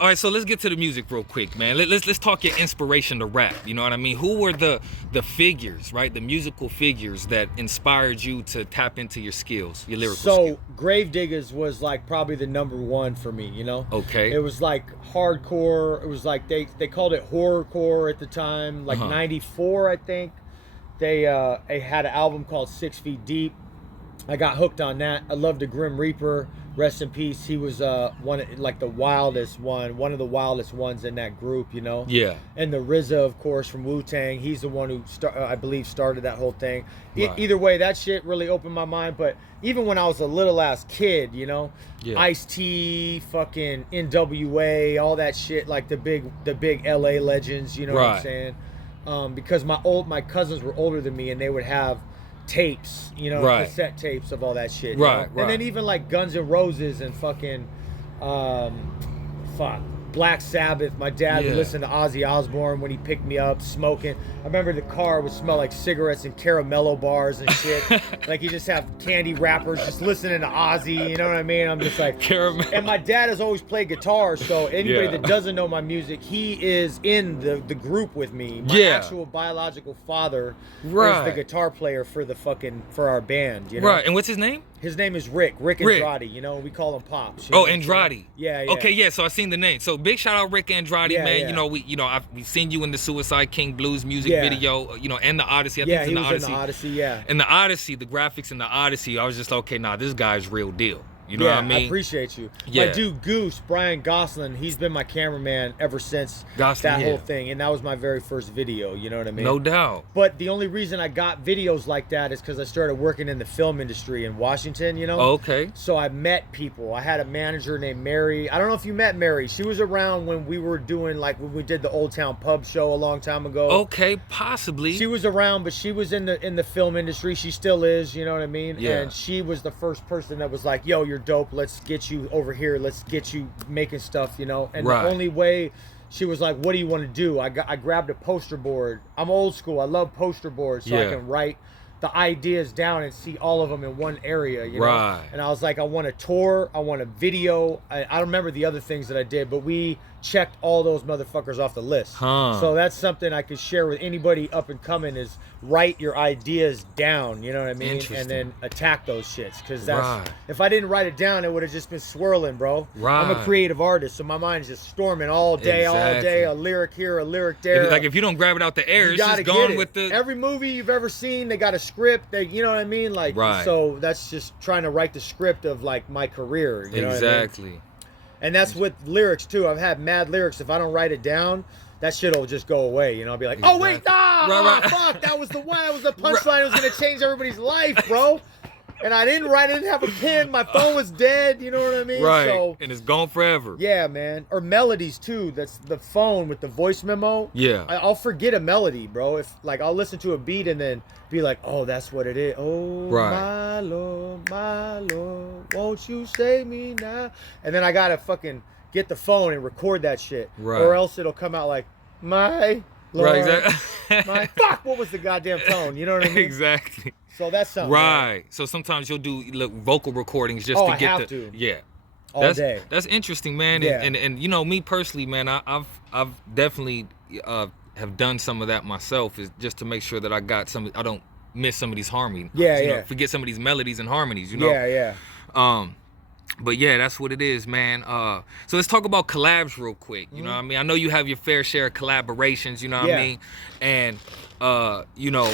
All right, so let's get to the music real quick, man. Let's talk your inspiration to rap. You know what I mean? Who were the figures, right? The musical figures that inspired you to tap into your skills, your lyrical skills? So Gravediggers was like probably the number one for me, you know? Okay. It was like hardcore. It was like they called it horrorcore at the time, like 94, I think. They had an album called 6 Feet Deep. I got hooked on that. I loved the Grim Reaper. Rest in peace. He was one of the wildest ones in that group, you know. Yeah. And the RZA, of course, from Wu-Tang. He's the one who I believe started that whole thing. Right. Either way, that shit really opened my mind. But even when I was a little ass kid, you know, Ice-T, fucking NWA, all that shit, like the big LA legends, you know what I'm saying? Because my cousins were older than me, and they would have tapes, you know, cassette tapes of all that shit. Right. And then even like Guns N' Roses and fucking Black Sabbath. My dad would listen to Ozzy Osbourne when he picked me up smoking. I remember the car would smell like cigarettes and caramello bars and shit. Like you just have candy wrappers just listening to Ozzy, you know what I mean? I'm just like Caramel. And my dad has always played guitar, so anybody that doesn't know my music, he is in the group with me. My actual biological father is the guitar player for our band, you know? Right. And what's his name? His name is Rick Andrade, you know, we call him Pops. Oh, Andrade. Yeah. Okay, yeah, so I seen the name. So big shout out Rick Andrade, man. Yeah. You know, we've seen you in the Suicide King Blues music video, you know, and the Odyssey. I think it's in the Odyssey. In the Odyssey, yeah. In the Odyssey, the graphics in the Odyssey, I was just okay, nah, this guy's real deal. You know what I mean? I appreciate you. Yeah. My dude Goose, Brian Gosselin, he's been my cameraman ever since that whole thing. And that was my very first video, you know what I mean? No doubt. But the only reason I got videos like that is because I started working in the film industry in Washington, you know? Okay. So I met people. I had a manager named Mary. I don't know if you met Mary. She was around when we were doing, like, when we did the Old Town Pub show a long time ago. Okay, possibly. She was around, but she was in the film industry. She still is, you know what I mean? Yeah. And she was the first person that was like, yo, you're dope. Let's get you over here. Let's get you making stuff, you know? And the only way she was like, what do you want to do? I grabbed a poster board. I'm old school. I love poster boards so I can write the ideas down and see all of them in one area, you know? And I was like, I want a tour. I want a video. I don't remember the other things that I did, but we checked all those motherfuckers off the list. So that's something I could share with anybody up and coming is write your ideas down, you know what I mean? And then attack those shits. Because that's if I didn't write it down, it would have just been swirling, bro. I'm a creative artist, so my mind's just storming all day, a lyric here, a lyric there. Like if you don't grab it out the air, it's just gone with the... Every movie you've ever seen, they got a script, you know what I mean? Like, so that's just trying to write the script of like my career, you know what I mean? And that's with lyrics too. I've had mad lyrics. If I don't write it down, that shit'll just go away. You know, I'll be like, oh wait, fuck, that was the one. That was the punchline. It was gonna change everybody's life, bro. And I didn't write. I didn't have a pen. My phone was dead. You know what I mean? So, and it's gone forever. Yeah, man. Or melodies too. That's the phone with the voice memo. Yeah. I'll forget a melody, bro. If like I'll listen to a beat and then be like, oh, that's what it is. Oh, my Lord, won't you save me now? And then I gotta fucking get the phone and record that shit. Or else it'll come out like, my Lord. Exactly. Fuck, what was the goddamn tone? You know what I mean? Exactly. So that's something. Right. So sometimes you'll do vocal recordings just to get the yeah. All day. That's interesting, man. Yeah. And you know, me personally, man, I've definitely have done some of that myself, is just to make sure that I don't miss some of these harmonies. Yeah, forget some of these melodies and harmonies, you know? Yeah. But yeah, that's what it is, man. So let's talk about collabs real quick. You know what I mean? I know you have your fair share of collaborations, you know what I mean? And you know,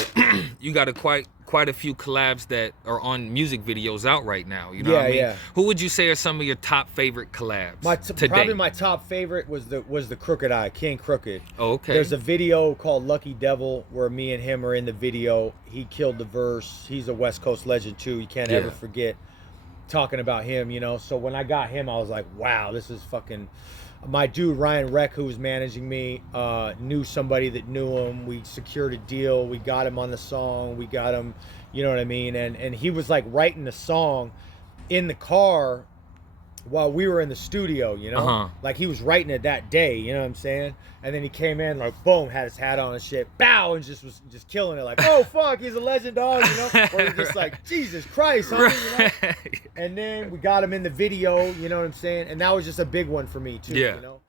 you got quite a few collabs that are on music videos out right now. You know what I mean? Yeah. Who would you say are some of your top favorite collabs? Probably my top favorite was the Crooked Eye, King Crooked. Oh, okay. There's a video called Lucky Devil where me and him are in the video. He killed the verse. He's a West Coast legend too. You can't ever forget talking about him, you know? So when I got him, I was like, wow, this is fucking... My dude Ryan Reck, who was managing me, knew somebody that knew him. We secured a deal. We got him on the song. We got him, you know what I mean? And he was like writing the song in the car while we were in the studio, you know? Like he was writing it that day, you know what I'm saying? And then he came in like, boom, had his hat on and shit, bow, and was just killing it. Like, oh, fuck, he's a legend, dog, you know? Or we're just like, Jesus Christ, homie, you know? And then we got him in the video, you know what I'm saying? And that was just a big one for me, too, you know?